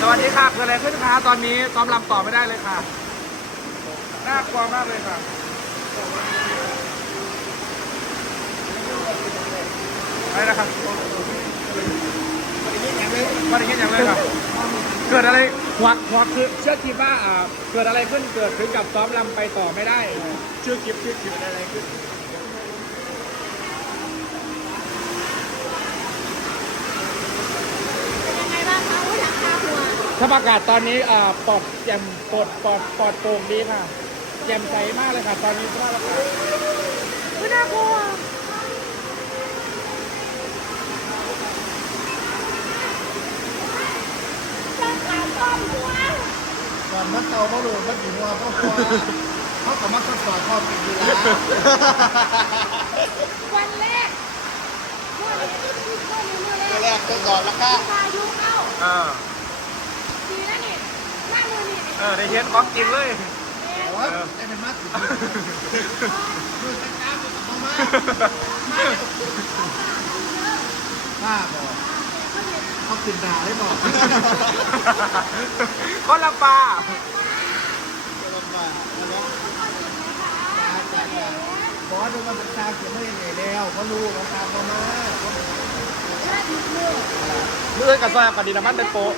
สวัสดีค่ะเกิดอะไรขึ้นคะตอนนี้ซ้อมลำต่อไม่ได้เลยค่ะ น่ากลัวมากเลยค่ะอะไรนะครับวันนี้อย่างไรครับเกิดอะไรหัวหัวคือเชื่อคิดว่าอ่าเกิดอะไรขึ้นเกิดถึงกับซ้อมลำไปต่อไม่ได้ ชื่อคลิปชื่อคลิปอะไรขึ้น ยังไงบ้างคะอุ้ยหลังคาหัว ถ้าประกาศตอนนี้อ่าปลอดแจ่มปลอดปลอดปลอดโปร่งดีค่ะแจ่มใสมากเลยค่ะ ตอนนี้สภาพอากาศอุ้ยน่ากลัวจังหวะต้นหัวก่อนมัดเตาเขาดูมันอยู่หัวเขากลัวเขากับมัดทดสอบความเป็นกีฬาวันแรกเมื่อนี้เมื่อนี้เมื่อแรตัวแรกกตัวก่อนแล้วก็พายุเข้าอ่า ดีนะนี่หน้ามือนี่เออได้เห็นของกินเลยโอ้ยไอ้เป็นมัดดูดูตะกร้าดูตะมาบ้าบอกเขากินดาได้บอกคนละปลาบอสดูว่าเป็นชาเขียนไม่เหนื่อยแล้วเขารู้เขาตามมาแค่ดีมือเลื่อนกับซอยกับดินน้ำมันเป็นโป๊ะ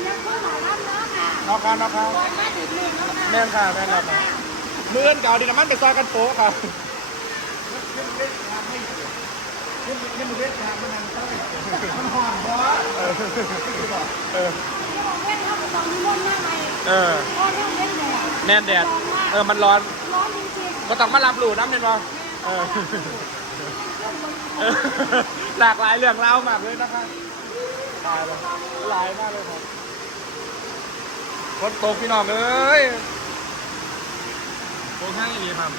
นาค่ะนอกการนอกกาวันมค่ะแม่นค่ะแม่นครับเลื่อนกับดินน้ำมันเป็นซอยกันโป๊ะค่ะขึ้นขึ้นเวททางมันนั่งใต้มันห่อนบอสเออเออที่บอกเล่นเข้าไปตอนนี้ร่มหน้าในเออก็เล่นเล่นแดดแน่นแดด เออ มันร้อน ร้อนจริงก็ต้องมารับรู้น้ำเน่นวะเอเออหลากหลายเรื่องเล่ามากเลยนะคะตายแล้วหลายมากเลยครับ คนตกพี่น้องเอ้ยโตข้งอย่างนี้ครับ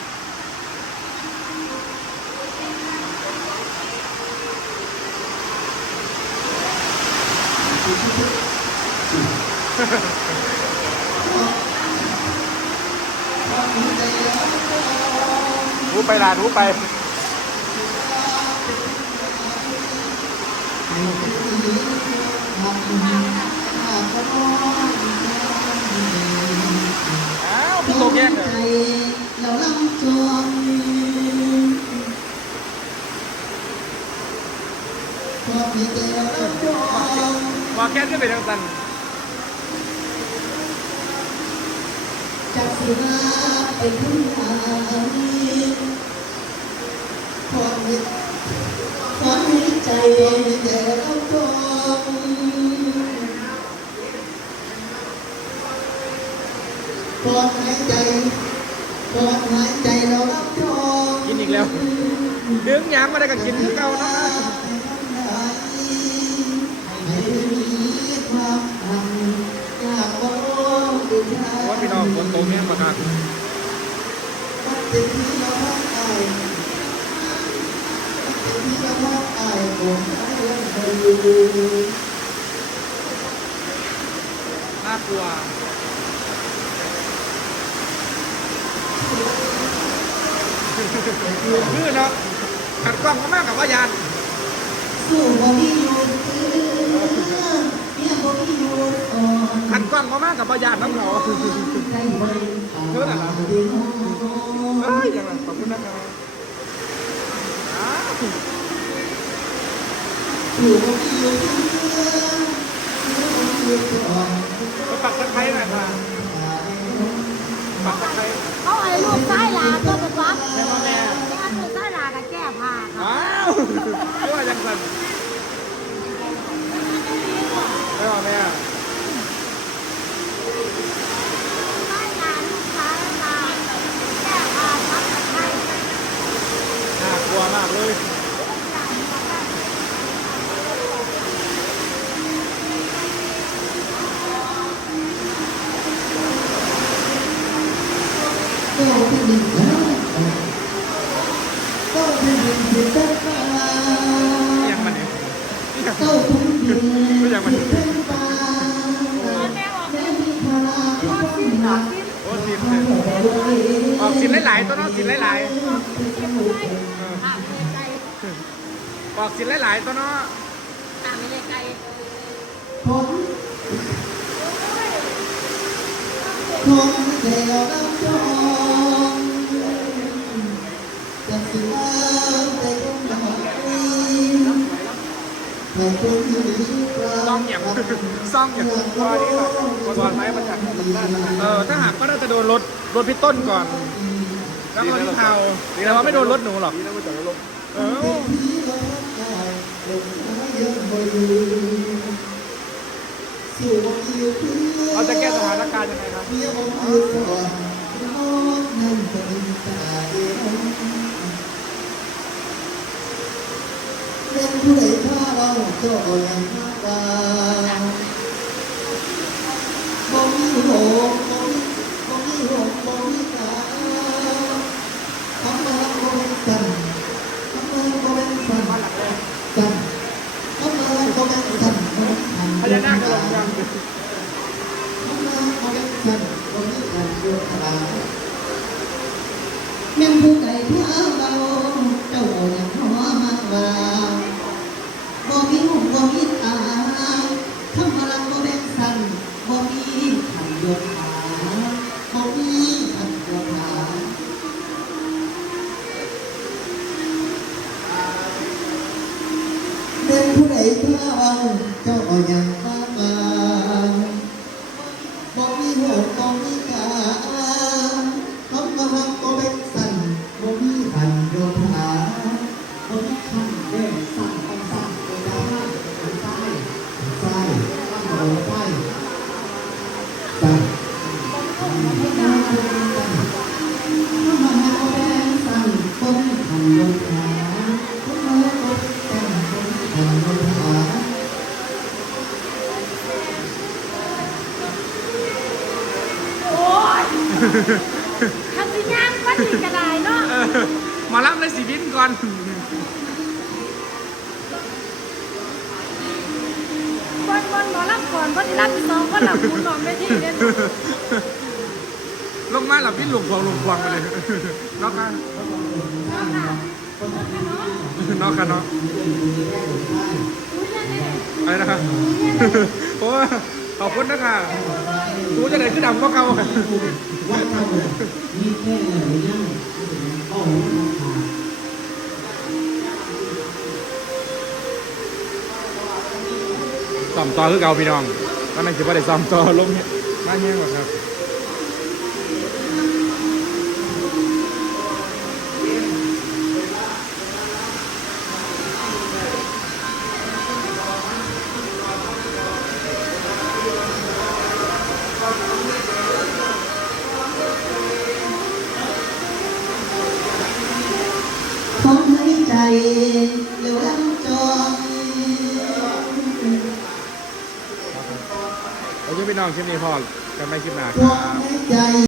รู้ไปลารู้ไปอ้าว พี่โตแย่งเลยเราลำจวนพอมีแต่เราลำจวนมาแค่ขึ้ไปทางตันจากสิมาเป็นผู้หาพอมีพอมีใจมีแต่เราลำจวนพอหายใจพอหายใจเราลำจวน กินอีก แล้ว ดึงยางมาได้ก็กินเก่าเนาะว่าพี่น้องคนโตแย่งมาครับน่ากลัว คือเนาะขัดกล้องก็มากกับว่ายานสู้บ่มีอยู่เนี่ยบ่มีอยู่ขัดกล้องก็มากกับว่ายานน้ำเขาเพื่อนอะไรเอ้ยอย่างไรขอบคุณนะครับสู้บ่มีอยู่อยู่อ่อนไปปักตะไคร้หน่อยค่ะปักตะไคร้เขาไอ้ลูกซ้ลาก็ อ้าวไสินหลายอะไม่ไกลๆออกสินหลายๆตัวเนาะอะไม่ไกลผมโคนเดียวรับจองจะสิว่าแต่ก็ไม่ให้คนที่มีกลาซ่องอย่างซ่องอย่างก่อนนี้ก่อนไหมมันจัดเออถ้าหากก็น่าจะโดนรถรถพี่ต้นก่อน แล้วก็ที่เขาแต่ว่าไม่โดนรถหนูหรอกนี่นะมาจากลมเออที่เราได้ลงมาเยอะพออยู่สู่วันอยู่เพื่อเราจะแก้สถานการณ์ยังไงครับเมียผมอยู่ก่อนนอนนั่งเป็นตาเดียวเล่นผู้ใดฆ่าเราเจ้าอย่างมากกว่าบ่มีหัวบ่มีบ่มีหั แม่นผู้ใดเท้าเบาเจ้า ทำสิย่างก็ดีกระไดเนาะเออมารับเลยสีบินก่อนบอลบอลหมอรับก่อนบอลที่รับที่สองก็หลับคุณหลอมได้ที่เนี่ยลงมาหลับบินหลวงพวงหลวงพวงไปเลยนอกค่ะนอกค่ะเนาะ อุ้ยเนี่ยเนี่ย อะไรนะครับ โอ้ย ขอบคุณนะคะรู้จะไหนขึ้นดำก็เก่าว่าเราเลยมีแค่ไหนนั่งก็หัวมันขาดซ่อมต่อคือเก่าพี่น้องก็นั่นคือว่าได้ซ่อมต่อลงเนี่ยมาเงี้ยหมดครับ ให้ใจเหลวลำจองโอเคพี่น้องคลิปนี้พอกันไม่คลิปหน้าคขอรังบให้ใจ